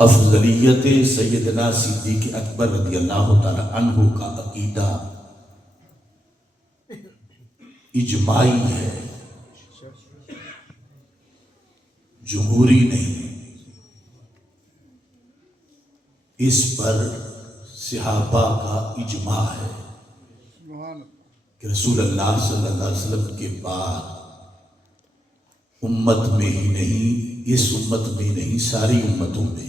افضلیت سیدنا صدیق اکبر رضی اللہ تعالی عنہ کا عقیدہ اجماعی ہے، جمہوری نہیں۔ اس پر صحابہ کا اجماع ہے کہ رسول اللہ صلی اللہ علیہ وسلم کے بعد امت میں ہی نہیں، اس امت میں نہیں، ساری امتوں میں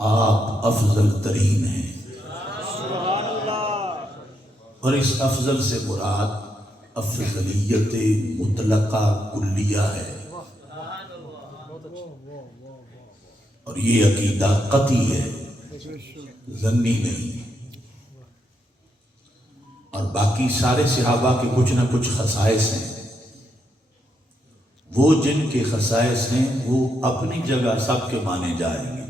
آپ افضل ترین ہیں۔ اور اس افضل سے مراد افضلیت مطلقہ کلیہ ہے، اور یہ عقیدہ قطعی ہے، ظنی نہیں۔ اور باقی سارے صحابہ کے کچھ نہ کچھ خصائص ہیں، وہ جن کے خصائص ہیں وہ اپنی جگہ سب کے مانے جائیں گے،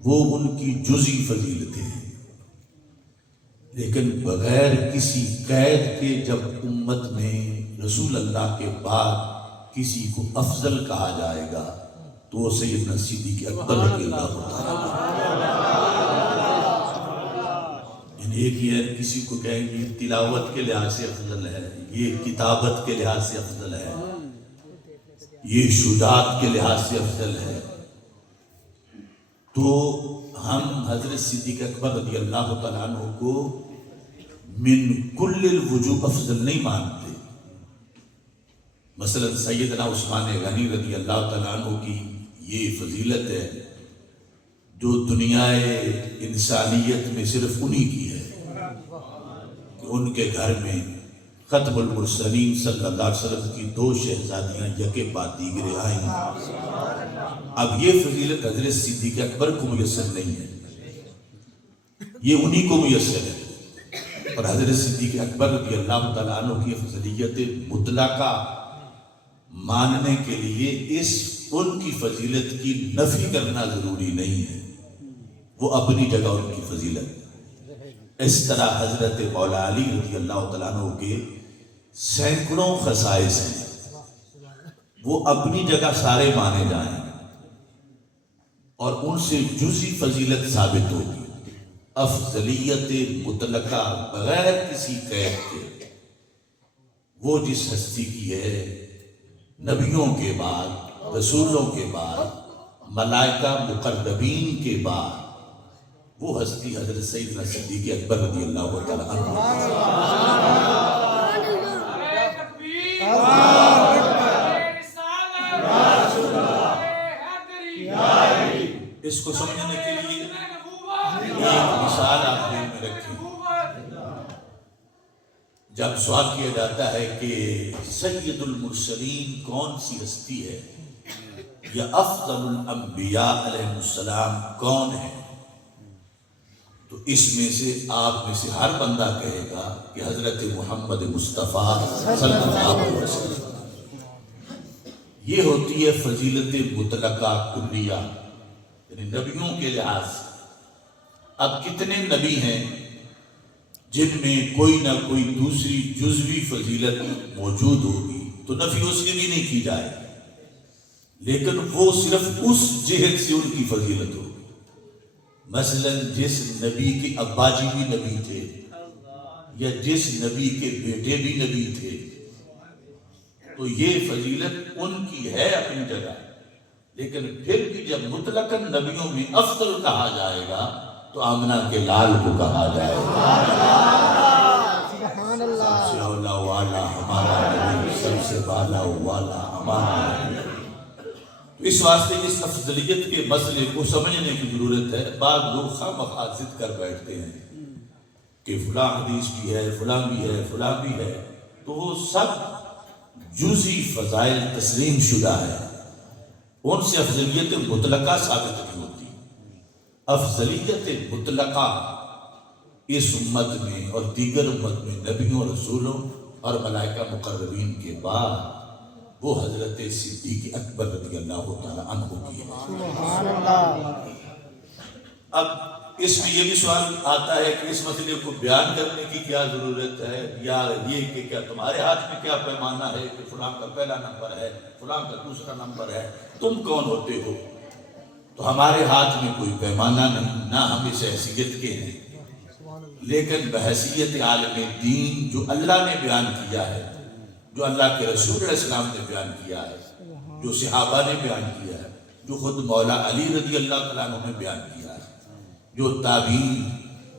وہ ان کی جزئی فضیلتیں ہیں، لیکن بغیر کسی قید کے جب امت میں رسول اللہ کے بعد کسی کو افضل کہا جائے گا تو وہ سیدنا صدیق اکبر رضی اللہ تعالیٰ۔ یعنی ایک یہ کسی کو کہیں گے تلاوت کے لحاظ سے افضل ہے، یہ کتابت کے لحاظ سے افضل ہے، یہ شجاعت کے لحاظ سے افضل ہے، تو ہم حضرت صدیق اکبر رضی اللہ تعالیٰ عنہ کو من کل الوجوہ افضل نہیں مانتے۔ مثلا سیدنا عثمان غنی رضی اللہ تعالیٰ عنہ کی یہ فضیلت ہے جو دنیا انسانیت میں صرف انہی کی ہے کہ ان کے گھر میں ختم المرسلین صلی اللہ علیہ وسلم کی 2 شہزادیاں یکے بعد دیگرے آئیں۔ اب یہ فضیلت حضرت صدیق اکبر کو میسر نہیں ہے، یہ انہی کو میسر ہے۔ اور حضرت صدیق اکبر رضی اللہ تعالیٰ عنہ کی فضیلت مطلقہ ماننے کے لیے ان کی فضیلت کی نفی کرنا ضروری نہیں ہے، وہ اپنی جگہ ان کی فضیلت۔ اس طرح حضرت مولا علی رضی اللہ تعالیٰ عنہ کے سینکڑوں خصائص ہیں، وہ اپنی جگہ سارے مانے جائیں اور ان سے جزئی فضیلت ثابت ہوگی۔ افضلیت مطلقہ بغیر کسی قید کے وہ جس ہستی کی ہے، نبیوں کے بعد، رسولوں کے بعد، ملائکہ مقربین کے بعد، وہ ہستی حضرت سیدنا صدیق اکبر رضی اللہ تعالیٰ عنہ۔ اس کو سمجھنے کے لیے ایک مثال آپ میں رکھیں۔ جب سوال کیا جاتا ہے کہ سید المرسلین کون سی ہستی ہے یا افضل الانبیاء علیہ السلام کون ہے، تو اس میں سے آپ میں سے ہر بندہ کہے گا کہ حضرت محمد مصطفیٰ صلی اللہ علیہ وسلم۔ یہ ہوتی ہے فضیلت مطلقہ کلیہ، یعنی نبیوں کے لحاظ سے۔ اب کتنے نبی ہیں جن میں کوئی نہ کوئی دوسری جزوی فضیلت موجود ہوگی تو نفی اس کی بھی نہیں کی جائے، لیکن وہ صرف اس جہت سے ان کی فضیلت ہوگی۔ مثلا جس نبی کے ابا جی بھی نبی تھے یا جس نبی کے بیٹے بھی نبی تھے تو یہ فضیلت ان کی ہے اپنی جگہ، لیکن پھر بھی جب مطلقاً نبیوں میں افضل کہا جائے گا تو آمنہ کے لال کو کہا جائے گا۔ سبحان اللہ، سب سے اولا والا ہمارا نبی، سب سے بالا والا ہمارا نبی۔ اس واسطے اس افضلیت کے مسئلے کو سمجھنے کی ضرورت ہے۔ بعض لوگ خواہ ضد کر بیٹھتے ہیں کہ فلاں حدیث بھی ہے، فلاں بھی ہے، فلاں بھی ہے، تو وہ سب جزئی فضائل تسلیم شدہ ہے، ان سے افضلیت مطلقہ ثابت نہیں ہوتی۔ افضلیت مطلقہ اس امت میں اور دیگر امت میں نبیوں، رسولوں اور ملائکہ مقربین کے بعد وہ حضرت صدیق اکبر رضی اللہ تعالیٰ عنہ کی ہے۔ اب اس میں یہ بھی سوال آتا ہے کہ اس مسئلے کو بیان کرنے کی کیا ضرورت ہے، یا یہ کہ کیا تمہارے ہاتھ میں کیا پیمانہ ہے کہ فلاں کا پہلا نمبر ہے، فلاں کا دوسرا نمبر ہے، تم کون ہوتے ہو تو ہمارے ہاتھ میں کوئی پیمانہ نہیں، نہ ہم اس حیثیت کے ہیں، لیکن بحیثیت عالم دین جو اللہ نے بیان کیا ہے، جو اللہ کے رسول علیہ السلام نے بیان کیا ہے، جو صحابہ نے بیان کیا ہے، جو خود مولا علی رضی اللہ تعالیٰ عنہ نے بیان کیا ہے، جو تابعین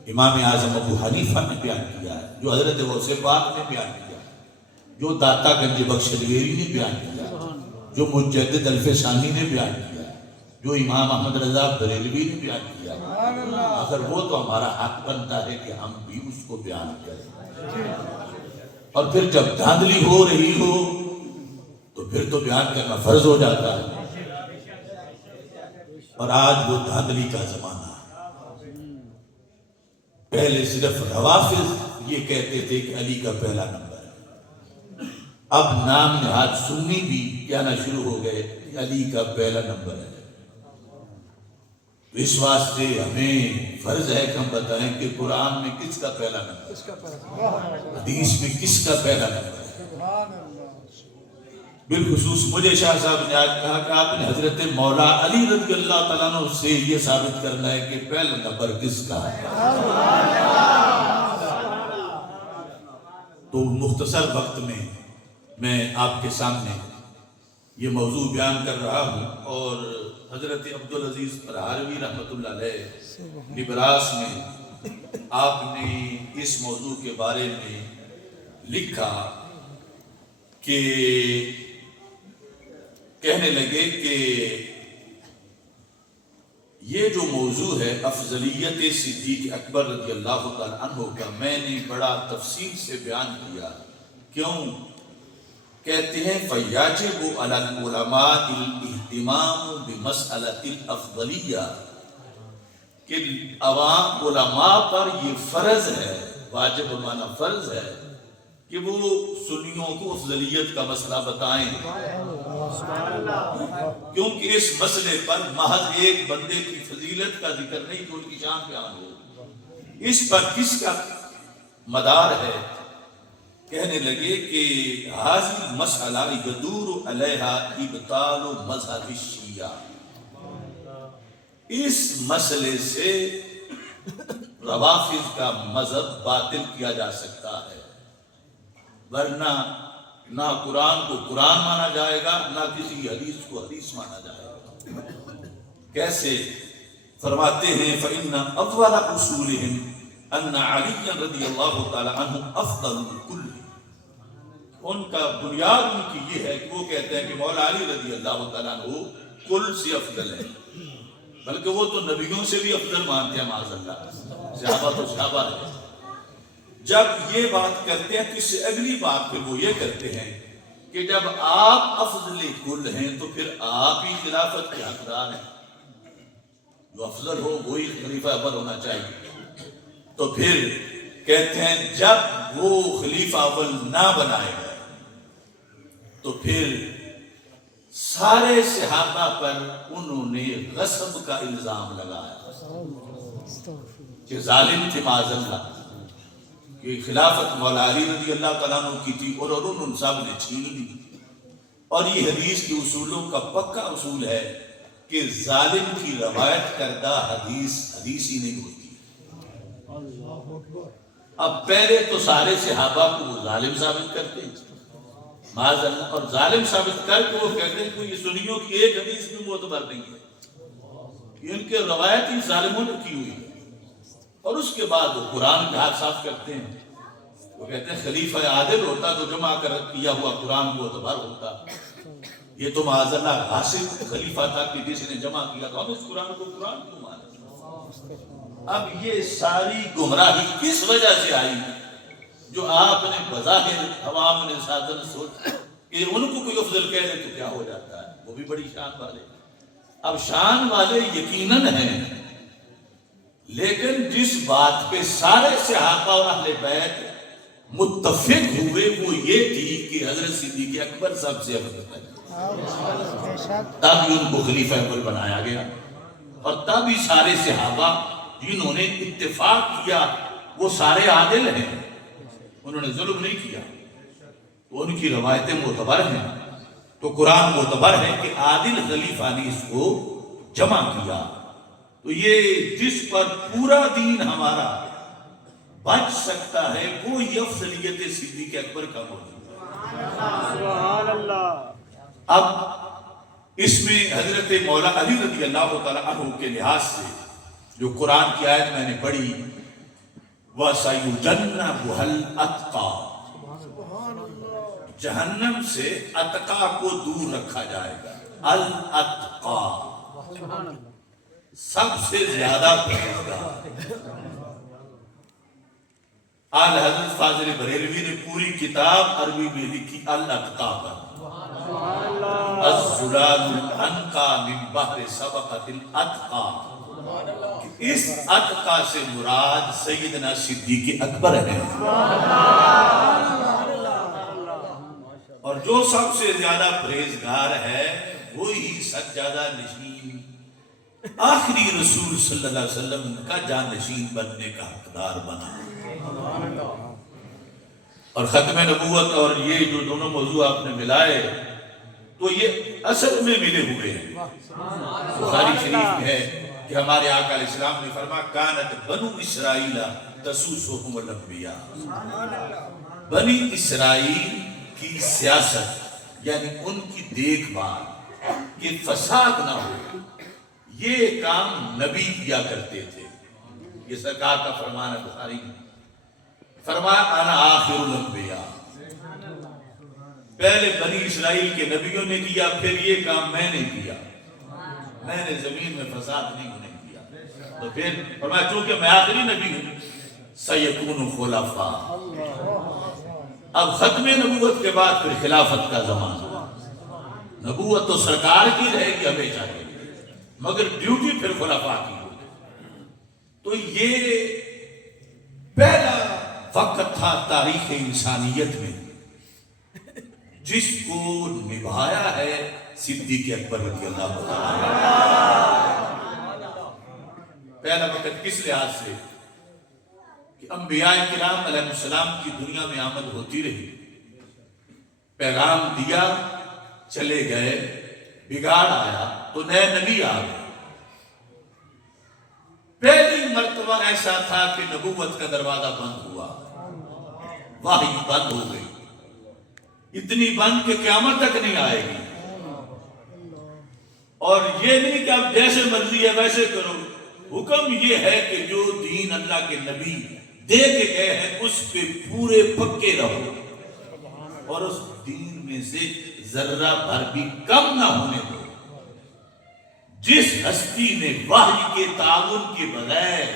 امام اعظم ابو حنیفہ نے بیان کیا ہے، جو حضرت غوث پاک نے بیان کیا ہے، جو داتا گنج بخش دلیری نے بیان کیا ہے، جو مجدد الف ثانی نے بیان کیا ہے، جو امام احمد رضا بریلوی نے بیان کیا ہے، اگر وہ تو ہمارا حق بنتا ہے کہ ہم بھی اس کو بیان کریں، اور پھر جب دھاندلی ہو رہی ہو تو پھر تو بیان کرنا فرض ہو جاتا ہے۔ اور آج وہ دھاندلی کا زمانہ ہے۔ پہلے صرف روافض یہ کہتے تھے کہ علی کا پہلا نمبر ہے، اب نام نہاد سنی بھی کہنا شروع ہو گئے کہ علی کا پہلا نمبر ہے۔ اس واسطے ہمیں فرض ہے کہ ہم بتائیں کہ قرآن میں کس کا پہلا نمبر ہے، حدیث میں کس کا پہلا نمبر ہے۔ بالخصوص مجھے شاہ صاحب نے آج کہا کہ آپ نے حضرت مولا علی رضی اللہ تعالیٰ عنہ سے یہ ثابت کرنا ہے کہ پہلا نمبر کس کا ہے۔ تو مختصر وقت میں آپ کے سامنے یہ موضوع بیان کر رہا ہوں، اور حضرت عبدالعزیز فرہاروی رحمۃ اللہ علیہ لبراس میں آپ نے اس موضوع کے بارے میں لکھا کہ کہنے لگے کہ یہ جو موضوع ہے افضلیت صدیق اکبر رضی اللہ تعالیٰ عنہ کا، میں نے بڑا تفصیل سے بیان کیا۔ کیوں؟ کہتے ہیں فَيَجِبُ عَلَى الْعُلَمَاءِ الْاِهْتِمَامُ بِمَسْأَلَةِ الْأَفْضَلِيَّةِ کہ عوام علماء پر یہ فرض ہے، واجب معنی فرض ہے کہ وہ سنیوں کو افضلیت کا مسئلہ بتائیں، کیونکہ اس مسئلے پر محض ایک بندے کی فضیلت کا ذکر نہیں کہ ان کی شان بیان ہو، اس پر کس کا مدار ہے۔ کہنے لگے کہ حاضر مسئلہ یدور علیہا ابطال مذہب الشیعہ، اس مسئلے سے روافض کا مذہب باطل کیا جا سکتا ہے، ورنہ نہ قرآن کو قرآن مانا جائے گا، نہ کسی حدیث کو حدیث مانا جائے گا۔ کیسے؟ فرماتے ہیں فَإِنَّ أَفْضَلَ أُصُولِهِمْ أَنَّ عَلِيًّا رضی اللہ تعالی عنہ افضل الکل، ان کا بنیاد ان کی یہ ہے کہ وہ کہتے ہیں کہ مولا علی رضی اللہ تعالیٰ عنہ کل سے افضل ہے، بلکہ وہ تو نبیوں سے بھی افضل مانتے ہیں، معاذ اللہ، صحابہ تو صحابہ ہے۔ جب یہ بات کرتے ہیں تو اس سے اگلی بات پھر وہ یہ کرتے ہیں کہ جب آپ افضل کل ہیں تو پھر آپ ہی خلافت کے حقدار ہیں، جو افضل ہو وہی خلیفہ اول ہونا چاہیے۔ تو پھر کہتے ہیں جب وہ خلیفہ اول نہ بنائے گئے تو پھر سارے صحابہ پر انہوں نے غصب کا الزام لگایا کہ ظالم تھے معاذ اللہ، کہ خلافت مولا علی رضی اللہ تعالیٰ عنہ کی تھی اور ان سب نے چھین لی۔ اور یہ حدیث کے اصولوں کا پکا اصول ہے کہ ظالم کی روایت کردہ حدیث حدیث ہی نہیں ہوتی۔ اب پہلے تو سارے صحابہ کو وہ ظالم ثابت کرتے ہیں معاذ اللہ، اور ظالم ثابت کر کے وہ کہتے ہیں کہ یہ سنیوں کی ایک حدیث بھی معتبر نہیں ہے، ان کے روایت ہی ظالموں نے کی ہوئی ہے۔ اور اس کے بعد وہ قرآن کا ہاتھ صاف کرتے ہیں، وہ کہتے ہیں خلیفہ عادل ہوتا تو جمع کیا ہوا قرآن کو معتبر ہوتا، یہ تو معاذ اللہ غاصب خلیفہ تھا کہ جس نے جمع کیا، تو ہم اس قرآن کو قرآن کیوں مانے؟ اب یہ ساری گمراہی کس وجہ سے آئی جو آپ نے بظاہر عوام نے سادن سوچ کہ ان کو کوئی افضل کہہ دے تو کیا ہو جاتا ہے، وہ بھی بڑی شان والے۔ اب شان والے یقیناً ہیں، لیکن جس بات پہ سارے صحابہ اور اہل بیت متفق ہوئے وہ یہ تھی کہ حضرت صدیق اکبر سب سے افضل ہے، تب ان کو خلیفہ اول بنایا گیا، اور تب ہی سارے صحابہ جنہوں نے اتفاق کیا وہ سارے عادل ہیں، انہوں نے ظلم نہیں کیا، تو ان کی روایتیں معتبر ہیں، تو قرآن معتبر ہے کہ عادل خلیفہ نے اس کو جمع کیا. تو یہ جس پر پورا دین ہمارا بچ سکتا ہے وہ یہ افضلیت صدیق اکبر کا موجود ہے. سبحان اللہ. اب اس میں حضرت مولا علی رضی اللہ تعالیٰ عنہ کے لحاظ سے جو قرآن کی آیت میں نے پڑھی وَسَيُجَنَّبُهَا الْأَتْقَى، جہنم سے اتقا کو دور رکھا جائے گا. الاتقا سب سے زیادہ پرہیزگار. آل حضرت فاضل بریلوی نے پوری کتاب عربی میں لکھی الاتقا پر. الزلال الانقا من بحر سبقت الاتقا. اس اتقا سے مراد سیدنا صدیق اکبر ہے. اور جو سب سے زیادہ پرہیزگار ہے وہی سجادہ نشین آخری رسول صلی اللہ علیہ وسلم کا جانشین بننے کا حقدار بنا. اور ختم نبوت اور یہ جو دونوں موضوع آپ نے ملائے تو یہ اصل میں ملے ہوئے ہیں. بخاری شریف میں ہے کہ ہمارے آقا علیہ السلام نے فرمایا کانت بنو اسرائیل تسوسہم الانبیاء. بنی اسرائیل کی سیاست یعنی ان کی دیکھ بھال کہ فساد نہ ہو یہ کام نبی کیا کرتے تھے. یہ سرکار کا فرمان ہے بخاری میں. فرمایا انا آخر الانبیاء، پہلے بنی اسرائیل کے نبیوں نے کیا پھر یہ کام میں نے کیا. میں نے زمین میں فساد نہیں ہونے دیا. تو پھر فرمایا چونکہ میں آخری نبی ہوں سیکون خلفاء. اب ختم نبوت کے بعد پھر خلافت کا زمانہ. نبوت تو سرکار کی رہے گی ہمیشہ کے لیے مگر ڈیوٹی پھر خلفاء کی ہوگی. تو یہ پہلا وقت تھا تاریخ انسانیت میں جس کو نبھایا ہے صدیق اکبر رضی اللہ تعالیٰ. پہلا وقت کس لحاظ سے کہ انبیاء کرام علیہ السلام کی دنیا میں آمد ہوتی رہی، پیغام دیا چلے گئے، بگاڑ آیا تو نئے نبی آ گئے. پہلی مرتبہ ایسا تھا کہ نبوت کا دروازہ بند ہوا، وحی بند ہو گئی، اتنی بند کہ قیامت تک نہیں آئے گی. اور یہ نہیں کہ اب جیسے مرضی ہے ویسے کرو. حکم یہ ہے کہ جو دین اللہ کے نبی دے کے گئے ہیں اس پہ پورے پکے رہو اور اس دین میں سے ذرہ بھر بھی کم نہ ہونے دو. جس ہستی نے وحی کے تعاون کے بغیر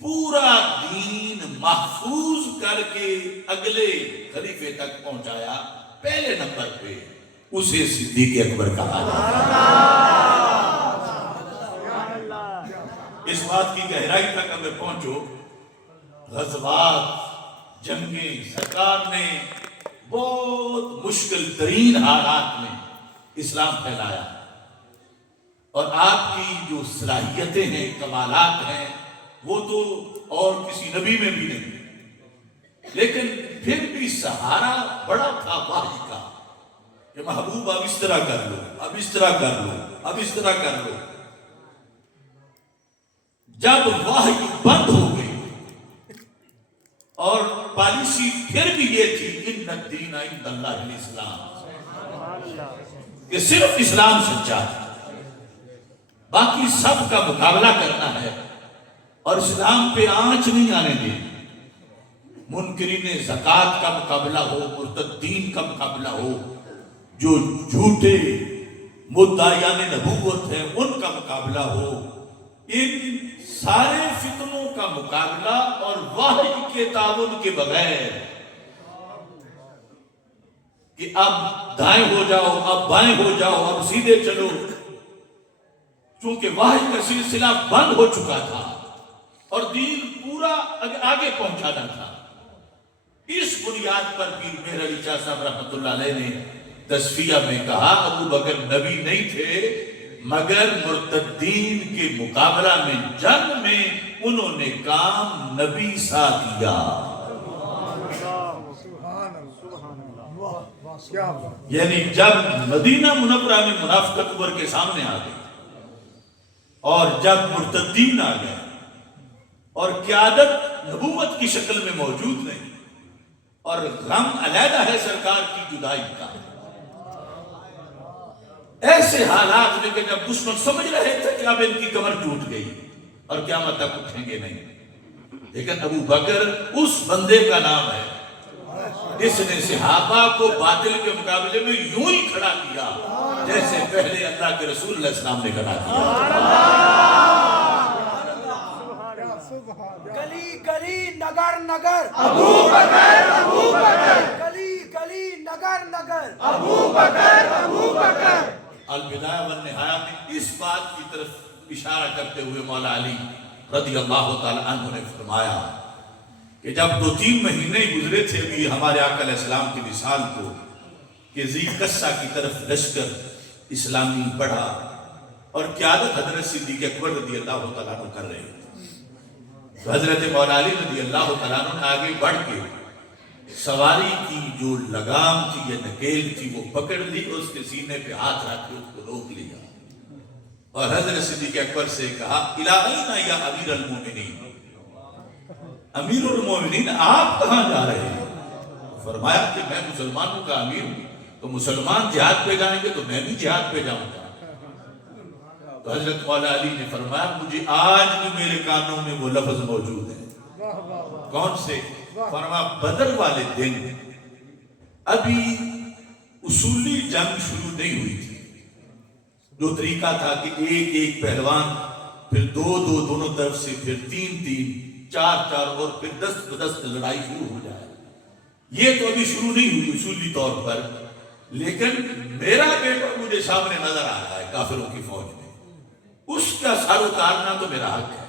پورا دین محفوظ کر کے اگلے خلیفے تک پہنچایا پہلے نمبر پہ اسے صدیق اکبر کہا جاتا. اس بات کی گہرائی تک اگر پہنچو، غزوات جنگیں سرکار نے بہت مشکل ترین حالات میں اسلام پھیلایا اور آپ کی جو صلاحیتیں ہیں کمالات ہیں وہ تو اور کسی نبی میں بھی نہیں، لیکن پھر بھی سہارا بڑا تھا وحی کا کہ محبوب اب اس طرح کر لو، اب اس طرح کر لو، اب اس طرح کر لو. جب وحی بند ہو گئی اور پالیسی پھر بھی یہ تھی ان الدین عند اللہ الاسلام کہ صرف اسلام سچا ہے، باقی سب کا مقابلہ کرنا ہے اور اسلام پہ آنچ نہیں آنے دیں. منکرین زکوٰۃ کا مقابلہ ہو، مرتدین کا مقابلہ ہو، جو جھوٹے مدعیان نبوت ہیں ان کا مقابلہ ہو. ان سارے فتنوں کا مقابلہ اور وحی کے تعاون کے بغیر کہ اب دائیں ہو جاؤ، اب بائیں ہو جاؤ، اب سیدھے چلو، چونکہ وحی کا سلسلہ بند ہو چکا تھا اور دین پورا آگے پہنچانا تھا. اس بنیاد پر پیر مہر علی شاہ صاحب رحمۃ اللہ علیہ نے تصفیہ میں کہا ابو بکر نبی نہیں تھے مگر مرتدین کے مقابلہ میں جنگ میں انہوں نے کام نبی سا کیا. یعنی جب مدینہ منورہ میں منافقت ابھر کے سامنے آ گئی اور جب مرتدین آ گئے اور قیادت نبوت کی شکل میں موجود نہیں اور غم علیحدہ ہے سرکار کی جدائی کا، ایسے حالات میں کہ جب دشمن سمجھ رہے تھے کہ اب ان کی کمر ٹوٹ گئی اور قیامت تک اٹھیں گے نہیں، لیکن ابو بکر اس بندے کا نام ہے جس نے صحابہ کو باطل کے مقابلے میں یوں ہی کھڑا کیا جیسے پہلے اللہ کے رسول علیہ السلام نے کھڑا کیا۔ گلی گلی نگر نگر ابو بکر ابو بکر، گلی گلی نگر نگر ابو بکر ابو بکر۔ البدایہ والنہایہ میں اس بات کی طرف اشارہ کرتے ہوئے مولا علی رضی اللہ تعالی عنہ نے فرمایا کہ جب 2-3 مہینے گزرے تھے ابھی ہمارے آقا علیہ السلام کی وصال کو کہ ذی قصہ کی طرف لشکر اسلامی بڑھا اور قیادت حضرت صدیق اکبر رضی اللہ تعالیٰ عنہ کر رہے تھے، تو حضرت مولا علی رضی اللہ تعالیٰ عنہ نے آگے بڑھ کے سواری کی جو لگام تھی یا نکیل تھی وہ پکڑ لی، اس کے سینے پہ ہاتھ رکھ کے اس کو روک لیا اور حضرت صدیق اکبر سے کہا الہینا یا امیر المومنین، امیر المومنین آپ کہاں جا رہے ہیں؟ فرمایا کہ میں مسلمانوں کا امیر ہوں، تو مسلمان جہاد پہ جائیں گے تو میں بھی جہاد پہ جاؤں گا۔ تو حضرت مولا علی نے فرمایا مجھے آج بھی میرے کانوں میں وہ لفظ موجود ہے۔ کون سے؟ فرمایا بدر والے دن ابھی اصولی جنگ شروع نہیں ہوئی تھی، جو طریقہ تھا کہ ایک ایک پہلوان پھر 2-2 دونوں طرف سے، پھر 3-3 4-4 اور پھر 10 لڑائی شروع ہو جائے، یہ تو ابھی شروع نہیں ہوئی اصولی طور پر، لیکن میرا بیٹا مجھے سامنے نظر آ رہا ہے کافروں کی فوج میں، اس کا سر اتارنا تو میرا حق ہے،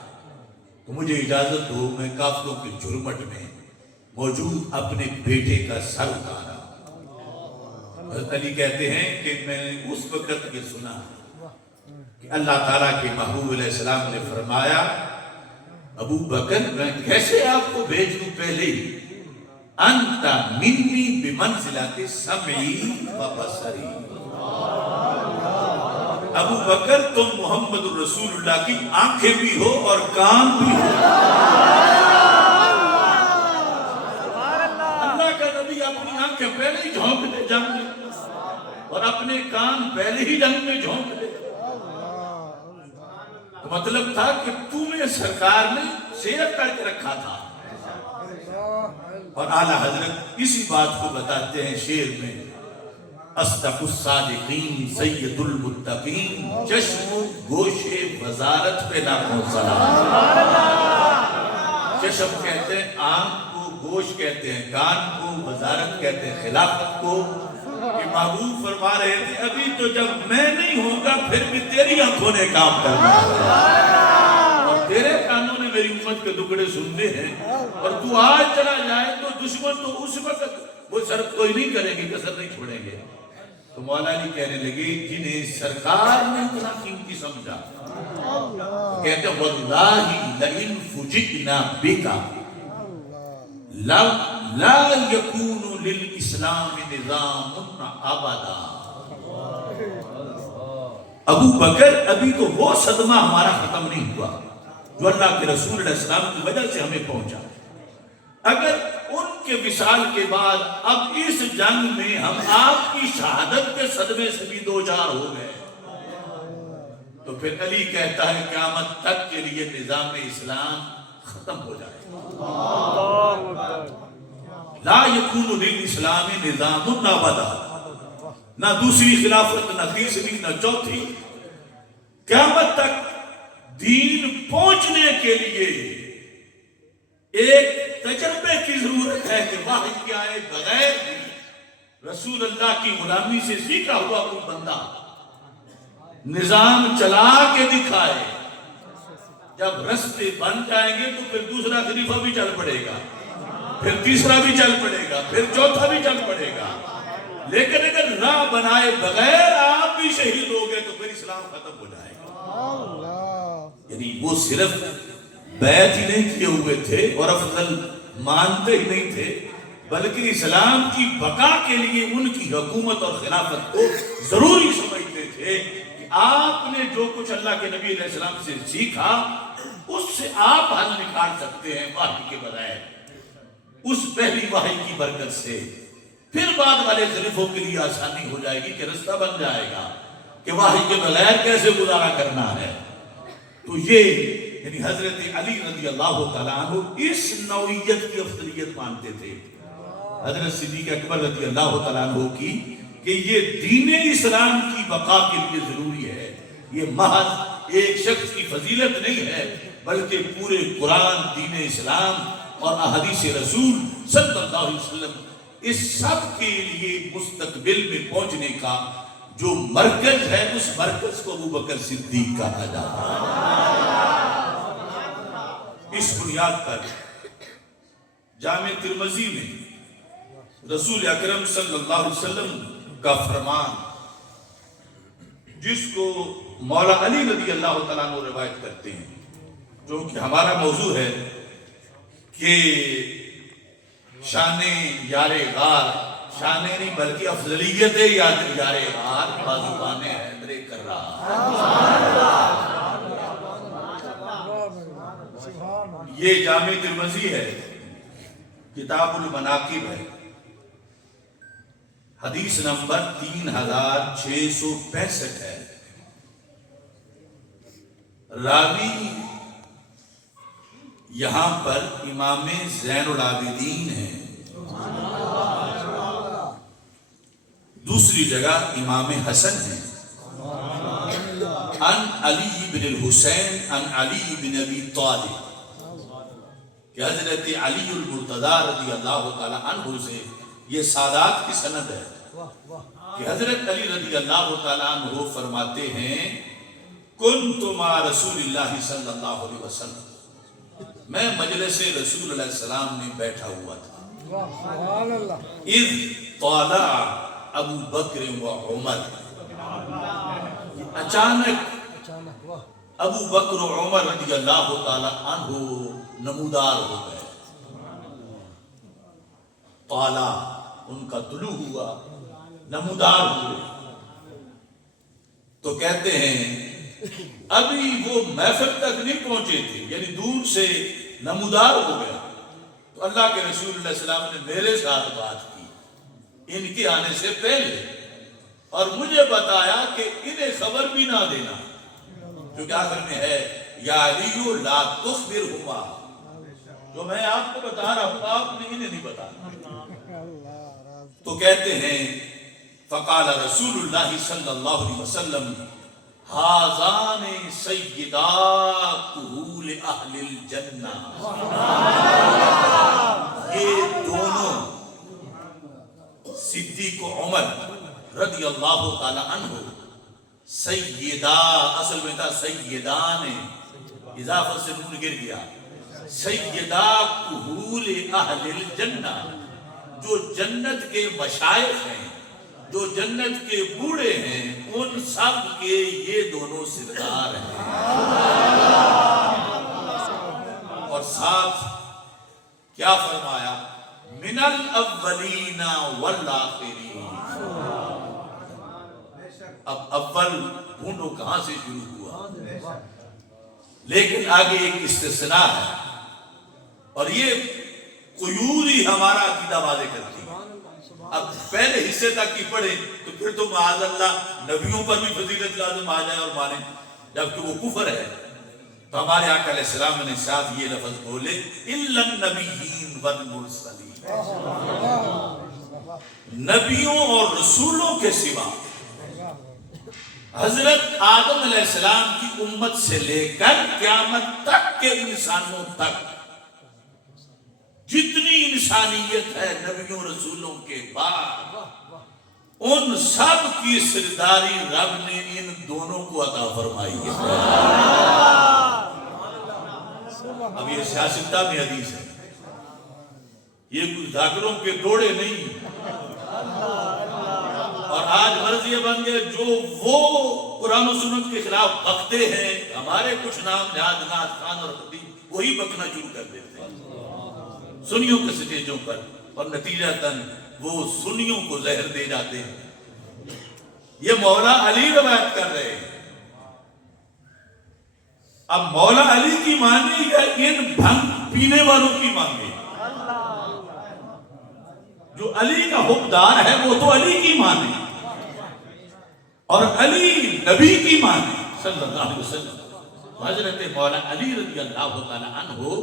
تو مجھے اجازت دو میں کافروں کے جھرمٹ میں موجود اپنے بیٹے کا سر اتارا۔ حضرت علی کہتے ہیں کہ میں نے اس وقت یہ سنا کہ اللہ تعالیٰ کے محبوب علیہ السلام نے فرمایا ابو بکر میں کیسے آپ کو بھیج دوں پہلے ہی، انت منی بمنزلۃ سمعی و بصری، ابو بکر تم محمد الرسول اللہ کی آنکھیں بھی ہو اور کان بھی ہو۔ اللہ کا نبی اپنی آنکھیں پہلے ہی جھونک لے جنگ میں اور اپنے کان پہلے ہی جنگ میں جھونک لے، مطلب تھا کہ تمہیں سرکار نے سیر کر کے رکھا تھا۔ اور اعلیٰ حضرت اسی بات کو بتاتے ہیں شعر میں، اصدق الصادقین سید المتقین، چشم و گوش وزارت پہ لاکھوں سلام۔ چشم کہتے ہیں آنکھ کو، گوش کہتے ہیں کان کو، وزارت کہتے ہیں خلافت کو، کہ محبوب فرما رہے تھے ابھی تو جب میں نہیں ہوں گا پھر بھی تیری آنکھوں نے کام کرنا اور تیرے کانوں نے میری امت کے ٹکڑے سننے ہیں، اور تو آج چلا جائے تو دشمن تو اس وقت وہ سر کوئی نہیں کریں گے، کسر نہیں چھوڑیں گے۔ تو مولا علی کہنے لگے جنہیں سرکار نے اتنا قیمتی سمجھا، کہتے ہیں واللہ لئن فجئنا بکا لا یکون للاسلام نظام ابدا۔ ابو بکر ابھی تو وہ صدمہ ہمارا ختم نہیں ہوا جو اللہ کے رسول علیہ السلام کی وجہ سے ہمیں پہنچا، اگر ان کے وصال کے بعد اب اس جنگ میں ہم آپ کی شہادت کے صدمے سے بھی دوچار ہو گئے تو پھر علی کہتا ہے قیامت تک کے لیے نظام اسلام ختم ہو جائے۔ لا یکون للاسلام نظام ابدا، نہ دوسری خلافت، نہ تیسری، نہ چوتھی، قیامت تک دین پہنچنے کے لیے ایک تجربے کی ضرورت ہے کہ وحی کے آئے بغیر رسول اللہ کی غلامی سے سیکھا ہوا کوئی بندہ نظام چلا کے دکھائے۔ جب رستے بن جائیں گے تو پھر دوسرا خلیفہ بھی چل پڑے گا، پھر تیسرا بھی چل پڑے گا، پھر چوتھا بھی چل پڑے گا، لیکن اگر راہ بنائے بغیر آپ بھی شہید ہو گئے تو پھر اسلام ختم ہو جائے گا۔ یعنی وہ صرف بیعت ہی نہیں کیے ہوئے تھے اور افضل مانتے ہی نہیں تھے، بلکہ اسلام کی بقا کے لیے ان کی حکومت اور خلافت کو ضروری سمجھتے تھے کہ آپ نے جو کچھ اللہ کے نبی علیہ السلام سے سیکھا اس سے آپ حل نکال سکتے ہیں وحی کے بجائے، اس پہلی وحی کی برکت سے پھر بعد والے ظریفوں کے لیے آسانی ہو جائے گی کہ رستہ بن جائے گا کہ وحی کے بغیر کیسے گزارا کرنا ہے۔ تو یہ یعنی حضرت علی رضی اللہ تعالیٰ عنہ اس نوعیت کی افضلیت مانتے تھے حضرت صدیق اکبر رضی اللہ تعالیٰ عنہ کی، کہ یہ دین اسلام کی بقا کے لیے ضروری ہے۔ یہ محض ایک شخص کی فضیلت نہیں ہے بلکہ پورے قرآن، دین اسلام اور احادیث رسول صلی اللہ علیہ وسلم اس سب کے لیے مستقبل میں پہنچنے کا جو مرکز ہے، اس مرکز کو ابوبکر صدیق کہا جاتا ہے۔ اس بنیاد پر جامع ترمذی میں رسول اکرم صلی اللہ علیہ وسلم کا فرمان، جس کو مولا علی رضی اللہ تعالیٰ عنہ روایت کرتے ہیں، جو کہ ہمارا موضوع ہے کہ شان یار غار، شان نہیں بلکہ افضلیت یار غار بازوان حیدر کر رہا۔ یہ جامع ترمذی ہے، کتاب المناقب ہے، حدیث نمبر 3665 ہے۔ راوی یہاں پر امام زین العابدین ہیں، دوسری جگہ امام حسن ہیں، ان علی بن الحسین ان علی بن ابی طالب، کہ حضرت علی المرتضی رضی اللہ تعالی عنہ سے یہ سادات کی سند ہے کہ حضرت علی رضی اللہ تعالیٰ عنہ فرماتے ہیں کنت مع رسول اللہ صلی اللہ علیہ وسلم، میں مجلس رسول اللہ علیہ السلام میں بیٹھا ہوا تھا، اذ طالع ابو بکر و عمر، اچانک ابو بکر و عمر رضی اللہ تعالیٰ عنہ نمودار ہو گئے، طالع ان کا طلوع ہوا، نمودار ہوئے، تو کہتے ہیں ابھی وہ محفل تک نہیں پہنچے تھے، یعنی دور سے نمودار ہو گیا، تو اللہ کے رسول اللہ علیہ وسلم نے میرے ساتھ بات کی ان کے آنے سے پہلے، اور مجھے بتایا کہ انہیں خبر بھی نہ دینا، کیونکہ آخر میں ہے یا علی لا تخبرہما، جو میں آپ کو بتا رہا ہوں آپ نے انہیں نہیں بتانا۔ تو کہتے ہیں فقال رسول اللہ صلی اللہ علیہ وسلم ہذان سیدا کہول اہل الجنہ، یہ دونوں صدیق و عمر رضی اللہ تعالی عنہ سیدہ، اصل میں تھا سیدان، اضافہ سے نون گر گیا، سیدہ کہول اہل الجنہ، جو جنت کے مشائخ ہیں، جو جنت کے بوڑھے ہیں، ان سب کے یہ دونوں سردار ہیں، اور ساتھ کیا فرمایا من الاولین والآخرین، اب اول ڈھونڈو کہاں سے شروع ہوا، لیکن آگے ایک استثناء ہے، اور یہ قیود ہی ہمارا عقیدہ واضح کرتی ہے۔ اب پہلے حصے تک کی پڑھیں تو پھر تو معاذ اللہ نبیوں پر بھی فضیلت لازم آ جائے اور مانے، جبکہ وہ کفر ہے، تو ہمارے آقا علیہ السلام نے ساتھ یہ لفظ بولے الا النبیین والمرسلین، نبیوں اور رسولوں کے سوا حضرت آدم علیہ السلام کی امت سے لے کر قیامت تک کے انسانوں تک جتنی انسانیت ہے نبیوں رسولوں کے بعد، ان سب کی سرداری رب نے ان دونوں کو عطا فرمائی ہے۔ اب یہ سیاستہ میں حدیث ہے، یہ کچھ ذاکروں کے دوڑے نہیں، اور آج مرضی بن گئے جو وہ قرآن و سنت کے خلاف بکتے ہیں، ہمارے کچھ نام نہاد نعت خان اور خطیب وہی بکنا شروع کر دیتے ہیں سنیوں کے سٹیجوں پر، اور نتیجتاً وہ سنیوں کو زہر دے جاتے ہیں. یہ مولا علی روایت کر رہے ہیں. اب مولا علی کی مانیں یا ان بھنگ پینے والوں کی مانگے؟ جو علی کا حکمدار ہے وہ تو علی کی مانے اور علی نبی کی مانے صلی اللہ علیہ وسلم. حضرت مولا علی رضی اللہ تعالیٰ عنہ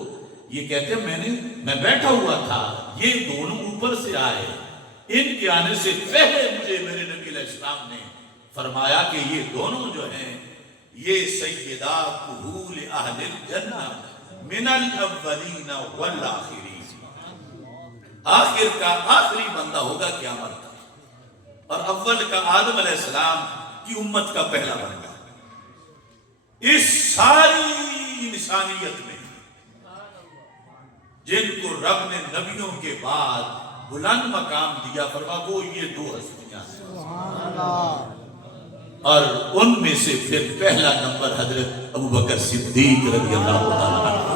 یہ کہتے ہیں میں بیٹھا ہوا تھا, یہ دونوں اوپر سے آئے, ان کے آنے سے پہلے مجھے میرے نبی علیہ السلام نے فرمایا کہ یہ دونوں جو ہیں یہ سیدہ کہول اہل الجنہ من الاولین والآخرین, آخر کا آخری بندہ ہوگا قیامت کا, اور اول کا آدم علیہ السلام کی امت کا پہلا بندہ. اس ساری انسانیت میں جن کو رب نے نبیوں کے بعد بلند مقام دیا, فرما وہ یہ دو ہستیاں ہیں, اور ان میں سے پھر پہلا نمبر حضرت ابوبکر صدیق رضی اللہ عنہ.